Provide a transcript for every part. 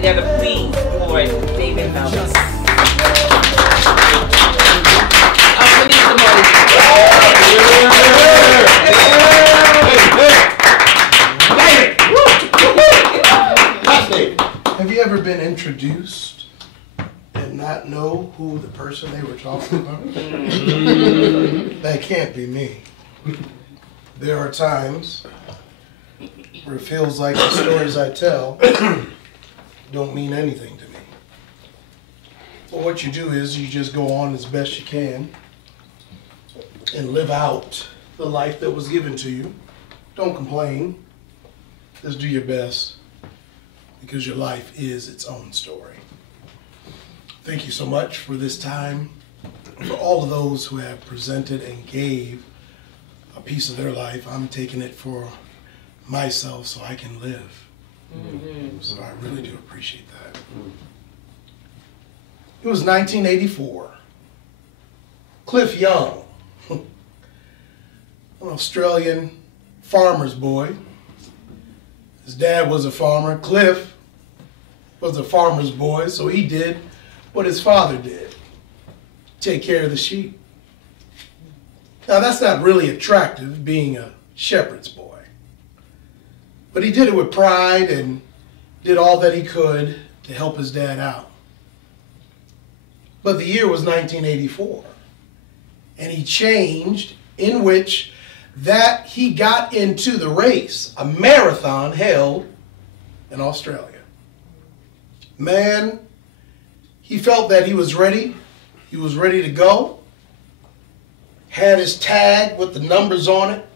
together, please, for David Melvin. Have you ever been introduced and not know who the person they were talking about? That can't be me. There are times where it feels like the stories I tell don't mean anything to me. But what you do is you just go on as best you can and live out the life that was given to you. Don't complain. Just do your best, because your life is its own story. Thank you so much for this time, for all of those who have presented and gave a piece of their life. I'm taking it for myself so I can live. So I really do appreciate that. It was 1984. Cliff Young, an Australian farmer's boy. His dad was a farmer. Cliff was a farmer's boy, so he did what his father did: take care of the sheep. Now, that's not really attractive, being a shepherd's boy. But he did it with pride and did all that he could to help his dad out. But the year was 1984, and he changed, in which that he got into the race, a marathon held in Australia. Man, he felt that he was ready. He was ready to go. Had his tag with the numbers on it.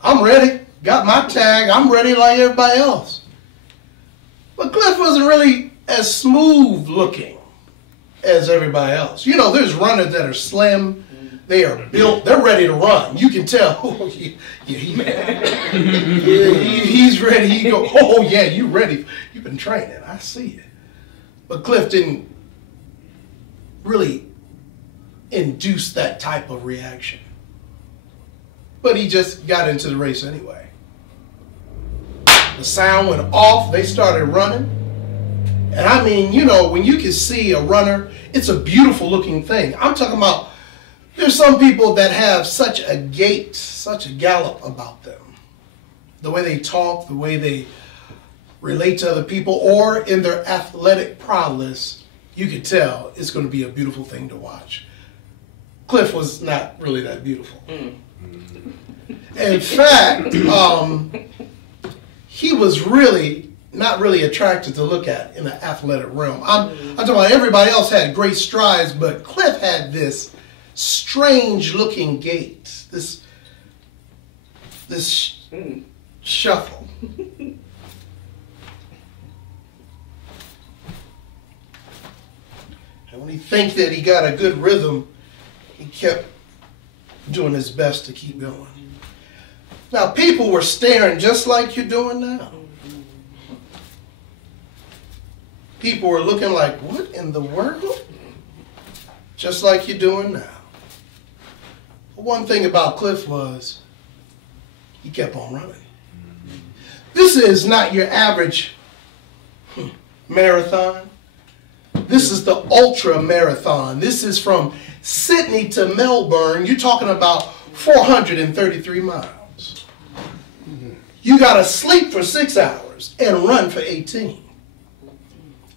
I'm ready. Got my tag. I'm ready like everybody else. But Cliff wasn't really as smooth looking as everybody else. You know, there's runners that are slim. They are built. They're ready to run. You can tell. Oh, yeah, he's ready. He go, oh, yeah, you ready. You've been training. I see it. But Cliff didn't really induce that type of reaction. But he just got into the race anyway. The sound went off. They started running. And I mean, you know, when you can see a runner, it's a beautiful looking thing. I'm talking about, there's some people that have such a gait, such a gallop about them. The way they talk, the way they relate to other people, or in their athletic prowess, you could tell it's going to be a beautiful thing to watch. Cliff was not really that beautiful. In fact, he was really not really attractive to look at in the athletic realm. I'm talking about everybody else had great strides, but Cliff had this strange looking gait, this shuffle. And when he thinks that he got a good rhythm, he kept doing his best to keep going. Now, people were staring just like you're doing now. People were looking like, what in the world? Just like you're doing now. But one thing about Cliff was he kept on running. This is not your average marathon. This is the ultra marathon. This is from Sydney to Melbourne. You're talking about 433 miles. You got to sleep for 6 hours and run for 18.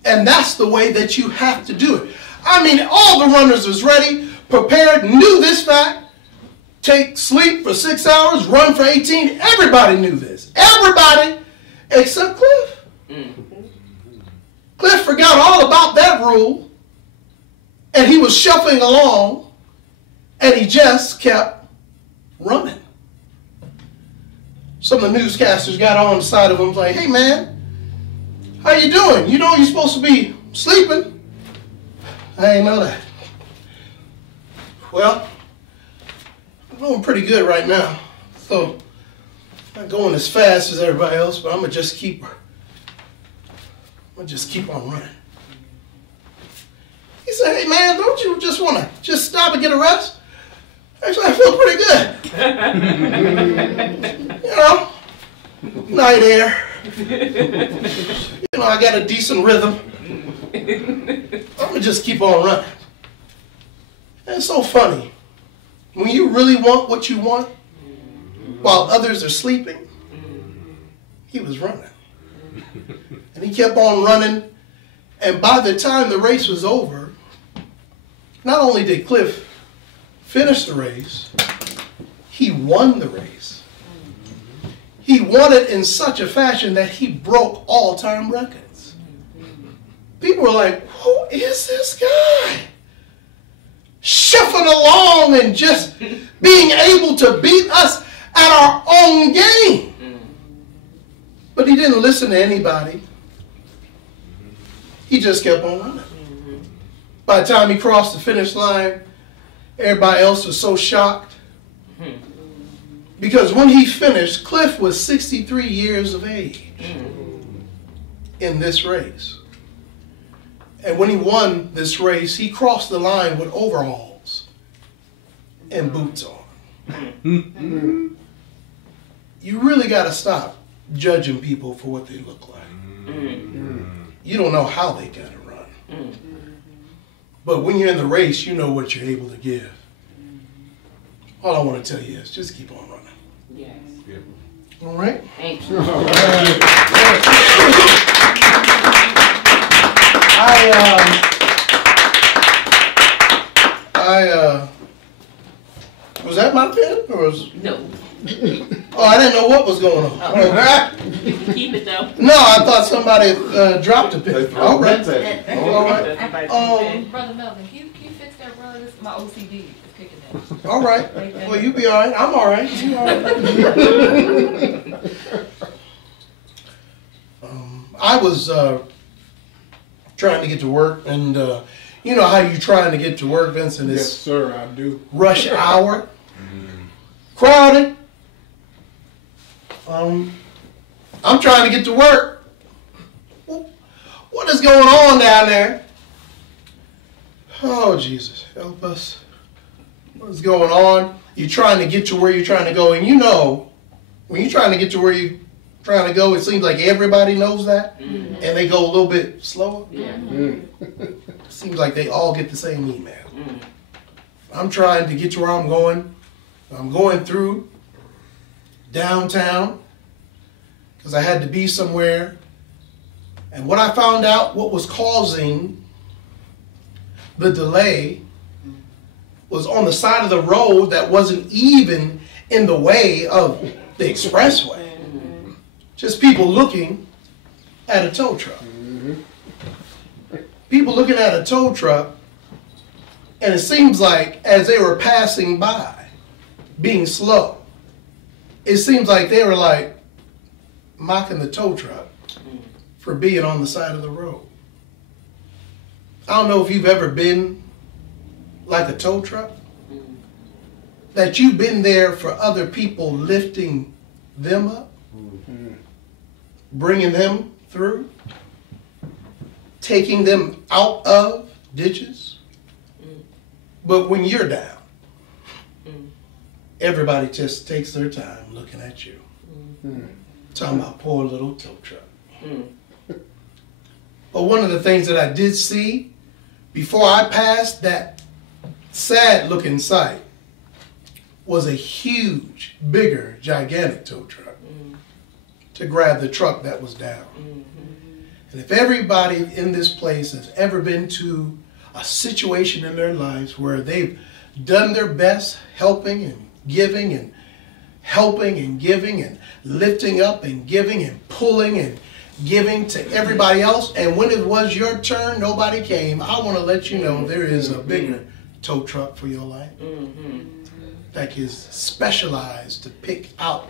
And that's the way that you have to do it. I mean, all the runners was ready, prepared, knew this fact. Take sleep for 6 hours, run for 18. Everybody knew this. Everybody except Cliff. Cliff forgot all about that rule, and he was shuffling along, and he just kept running. Some of the newscasters got on the side of him like, hey man, how you doing? You know you're supposed to be sleeping. I ain't know that. Well, I'm doing pretty good right now. So, not going as fast as everybody else, but I'm going to just keep on running. He said, hey man, don't you just want to just stop and get a rest? Actually, I feel pretty good. You know, night air. You know, I got a decent rhythm. I'm gonna just keep on running. And it's so funny. When you really want what you want, while others are sleeping, he was running. And he kept on running. And by the time the race was over, not only did Cliff finish the race, he won the race. He won it in such a fashion that he broke all-time records. People were like, who is this guy? Shuffling along and just being able to beat us at our own game. But he didn't listen to anybody. He just kept on running. By the time he crossed the finish line, everybody else was so shocked. Because when he finished, Cliff was 63 years of age in this race. And when he won this race, he crossed the line with overalls and boots on. You really got to stop judging people for what they look like. You don't know how they got to run. But when you're in the race, you know what you're able to give. All I want to tell you is just keep on running. Yes. All right? Thank you. Was that my pen? Or was... No. Oh, I didn't know what was going on. You can keep it though. No, I thought somebody dropped a pen. All right. All right. Brother Melvin, can you fix that, brother? This is my OCD. It's kicking that. All right. Well, you be all right. I'm all right. You all right? I was trying to get to work, and you know how you trying to get to work, Vincent? It's yes, sir, I do. Rush hour. Crowded. I'm trying to get to work. What is going on down there? Oh, Jesus, help us. What is going on? You're trying to get to where you're trying to go, and you know, when you're trying to get to where you're trying to go, it seems like everybody knows that, and they go a little bit slower. It seems like they all get the same email. I'm trying to get to where I'm going. I'm going through downtown because I had to be somewhere. And what I found out, what was causing the delay was on the side of the road that wasn't even in the way of the expressway. Just people looking at a tow truck. People looking at a tow truck, and it seems like as they were passing by, being slow, it seems like they were like mocking the tow truck for being on the side of the road. I don't know if you've ever been like a tow truck, that you've been there for other people, lifting them up, bringing them through, taking them out of ditches. But when you're down, everybody just takes their time looking at you. Talking about poor little tow truck. But one of the things that I did see before I passed that sad looking sight was a huge, bigger, gigantic tow truck to grab the truck that was down. And if everybody in this place has ever been to a situation in their lives where they've done their best helping and giving and helping and giving and lifting up and giving and pulling and giving to everybody else, and when it was your turn, nobody came, I want to let you know there is a bigger tow truck for your life that is specialized to pick out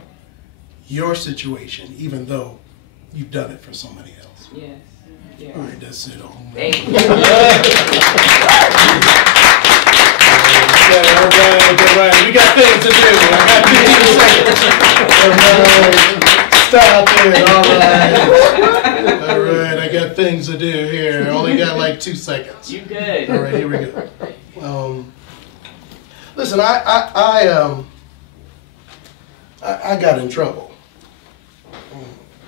your situation, even though you've done it for somebody else. Yes. Yes. All right, that's it. Thank you. All right. We got things to do. I got 15 seconds. All right. Stop it. All right. I got things to do here. I only got like 2 seconds. You good. All right, here we go. Listen, I got in trouble.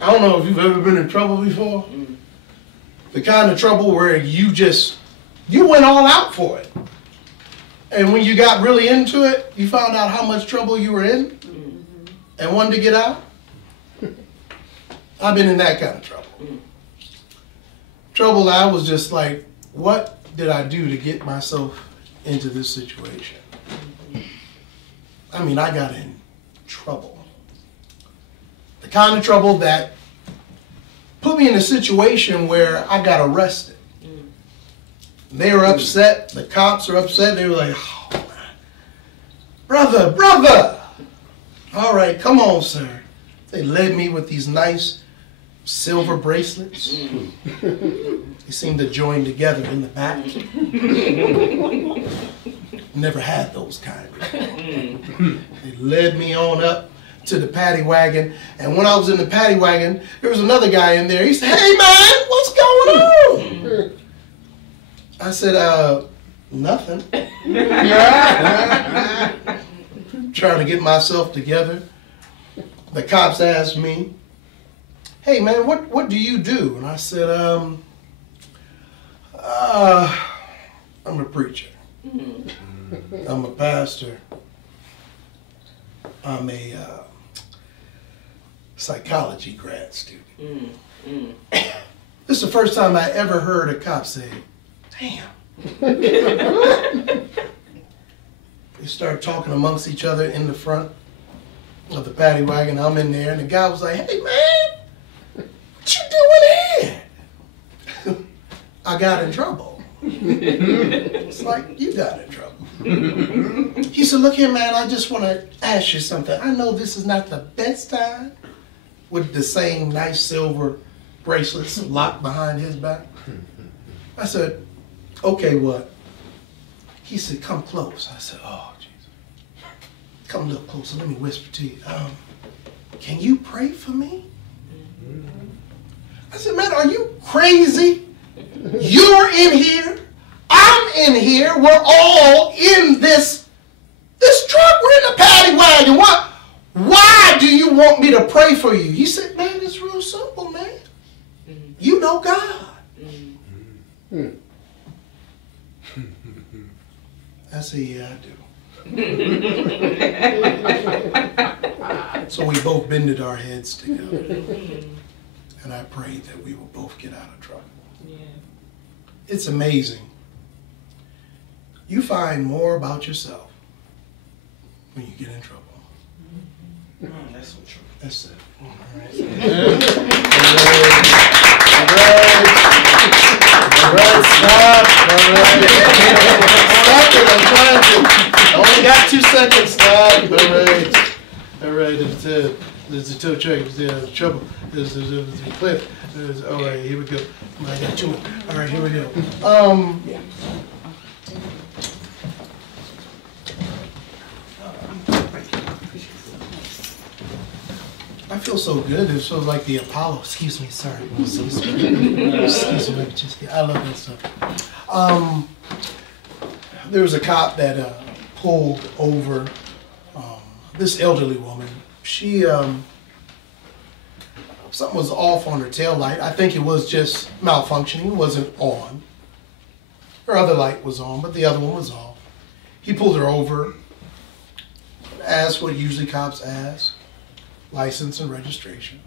I don't know if you've ever been in trouble before. The kind of trouble where you went all out for it. And when you got really into it, you found out how much trouble you were in and wanted to get out. I've been in that kind of trouble. Trouble I was just like, what did I do to get myself into this situation? I mean, I got in trouble. The kind of trouble that put me in a situation where I got arrested. They were upset. The cops are upset. They were like, oh, brother. All right, come on, sir. They led me with these nice silver bracelets. They seemed to join together in the back. Never had those kind. They led me on up to the paddy wagon. And when I was in the paddy wagon, there was another guy in there. He said, hey, man, what's going on? I said, nothing. Trying to get myself together. The cops asked me, hey, man, what do you do? And I said, I'm a preacher. I'm a pastor. I'm a psychology grad student. This is the first time I ever heard a cop say, damn. They started talking amongst each other in the front of the paddy wagon. I'm in there, and the guy was like, hey, man, what you doing here? I got in trouble. It's like, you got in trouble. He said, look here, man, I just want to ask you something. I know this is not the best time, with the same nice silver bracelets locked behind his back. I said, okay, what? He said, come close. I said, oh, Jesus. Come a little closer. Let me whisper to you. Can you pray for me? I said, man, are you crazy? You're in here. I'm in here. We're all in this truck. We're in the paddy wagon. Why do you want me to pray for you? He said, man, it's real simple, man. You know God. I said, yeah, I do. So we both bended our heads together. And I prayed that we will both get out of trouble. Yeah. It's amazing. You find more about yourself when you get in trouble. That's so true. That's it. All right. Stop. Stop it. I'm trying to. I only got 2 seconds. Stop. All right. There's a tow truck. There's trouble. There's a cliff. All right. Here we go. I got 2 more. All right. Here we go. I feel so good. It feels like the Apollo. Excuse me, sorry. Excuse me. I love that stuff. There was a cop that pulled over this elderly woman. She, something was off on her tail light. I think it was just malfunctioning. It wasn't on. Her other light was on, but the other one was off. He pulled her over, asked what usually cops ask. License and registration.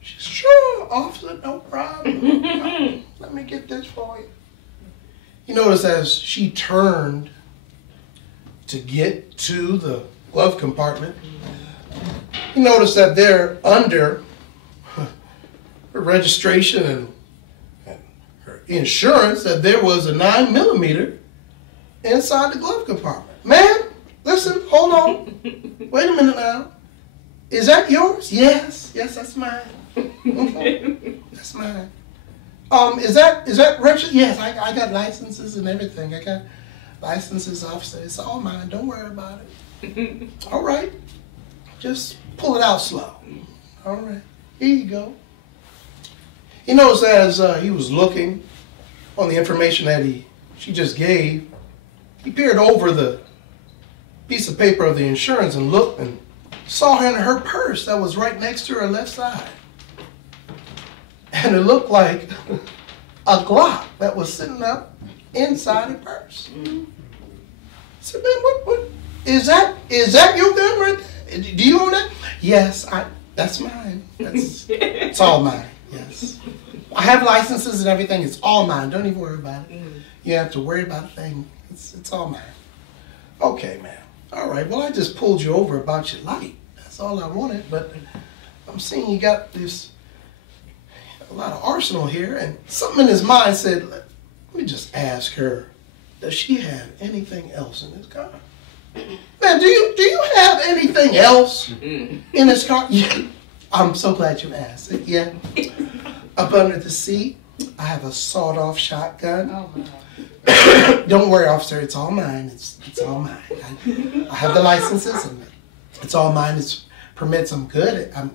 She said, sure, officer, no problem. Let me get this for you. You notice as she turned to get to the glove compartment, you notice that there under her registration and her insurance that there was a 9mm inside the glove compartment. Man, listen, hold on. Wait a minute now. Is that yours? Yes, that's mine. That's mine. Is that registered? Yes, I got licenses and everything. I got licenses, officer. It's all mine. Don't worry about it. All right. Just pull it out slow. All right. Here you go. He knows as he was looking on the information that she just gave, he peered over the piece of paper of the insurance and looked and saw her in her purse that was right next to her left side. and it looked like a Glock that was sitting up inside a purse. I said, man, what is that? Is that your gun right there? Do you own that? Yes, that's mine. It's all mine. Yes. I have licenses and everything. It's all mine. Don't even worry about it. You have to worry about a thing. It's all mine. Okay, man. All right. Well, I just pulled you over about your light. That's all I wanted. But I'm seeing you got a lot of arsenal here. And something in his mind said, let me just ask her, does she have anything else in this car? Man, do you have anything else in this car? Yeah. I'm so glad you asked. Yeah. Up under the seat, I have a sawed-off shotgun. Oh my. Don't worry, officer. It's all mine. It's all mine. I have the licenses, and it's all mine. It's permits. I'm good at it. I'm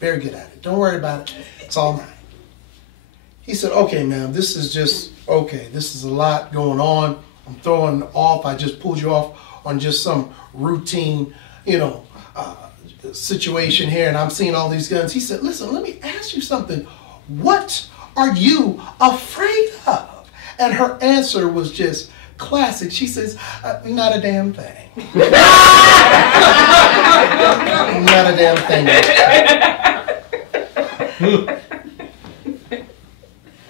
very good at it. Don't worry about it. It's all mine. He said, okay, ma'am, this is just, okay, this is a lot going on. I'm throwing off. I just pulled you off on just some routine, situation here, and I'm seeing all these guns. He said, listen, let me ask you something. What are you afraid of? And her answer was just classic. She says, not a damn thing. Not a damn thing.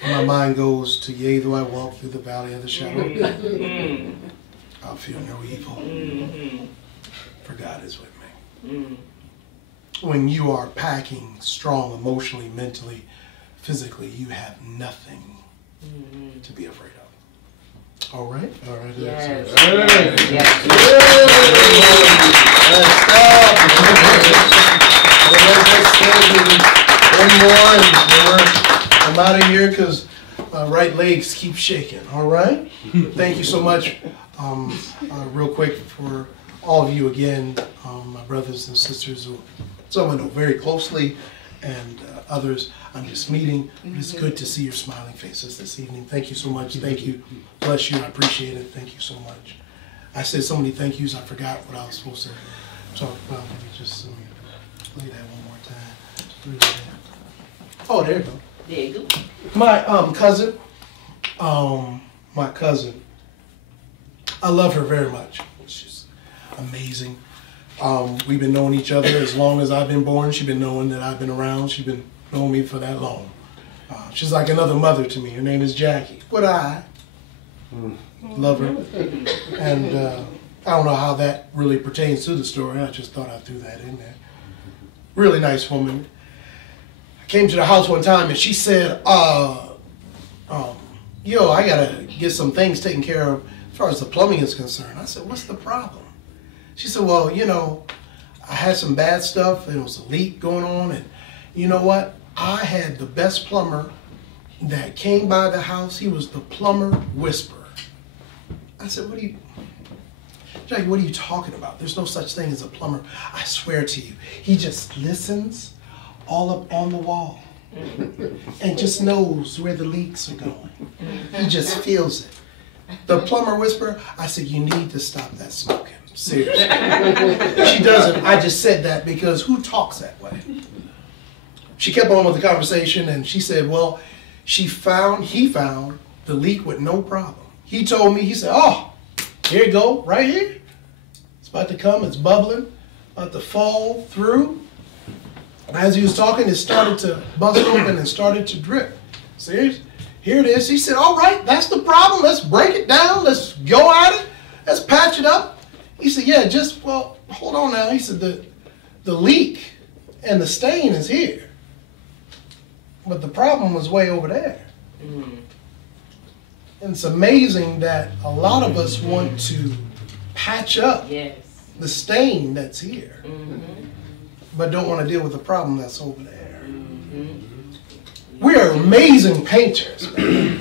My mind goes to, yea, though I walk through the valley of the shadow of death, I'll fear no evil, for God is with me. When you are packing strong emotionally, mentally, physically, you have nothing to be afraid of. All right? All right. Yes. One more. I'm out of here because my right legs keep shaking. All right? Thank you so much. Real quick for all of you again, my brothers and sisters who some I know very closely and others I'm just meeting. It's good to see your smiling faces this evening. Thank you so much. Thank you. Bless you. I appreciate it. Thank you so much. I said so many thank yous, I forgot what I was supposed to talk about. Let me just play that one more time. Oh, there you go. There you go. My cousin, I love her very much. She's amazing. We've been knowing each other as long as I've been born. She's been knowing that I've been around. She's been knowing me for that long. She's like another mother to me. Her name is Jackie. But I love her. And I don't know how that really pertains to the story. I just thought I threw that in there. Really nice woman. I came to the house one time and she said, yo, I gotta get some things taken care of as far as the plumbing is concerned. I said, what's the problem? She said, well, I had some bad stuff. There was a leak going on. And you know what? I had the best plumber that came by the house. He was the plumber whisperer. I said, Jackie, what are you talking about? There's no such thing as a plumber. I swear to you. He just listens all up on the wall and just knows where the leaks are going. He just feels it. The plumber whisperer, I said, you need to stop that smoking. Seriously. She doesn't. I just said that because who talks that way? She kept on with the conversation and she said, well, he found the leak with no problem. He told me, he said, oh, here you go, right here. It's about to come, it's bubbling, about to fall through. As he was talking, it started to bust open and started to drip. See, here it is. He said, all right, that's the problem. Let's break it down. Let's go at it. Let's patch it up. He said, yeah, well, hold on now. He said, the leak and the stain is here. But the problem was way over there. And it's amazing that a lot of us want to patch up the stain that's here, but don't want to deal with the problem that's over there. We are amazing painters, man.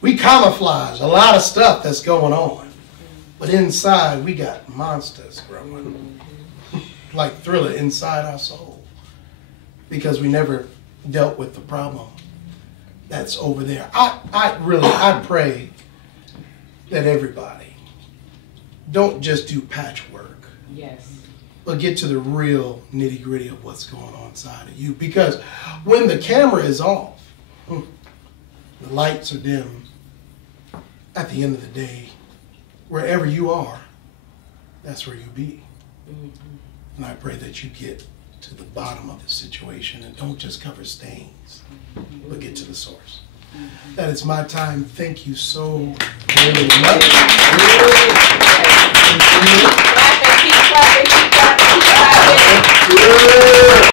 We camouflage a lot of stuff that's going on. But inside, we got monsters growing, like Thriller inside our soul, because we never dealt with the problem that's over there. I pray that everybody don't just do patchwork. Yes. but get to the real nitty gritty of what's going on inside of you. Because when the camera is off, the lights are dim, at the end of the day, wherever you are, that's where you be. And I pray that you get to the bottom of the situation and don't just cover stains, but get to the source. That is my time. Thank you so very much. Keep clapping, keep clapping, keep clapping, keep clapping.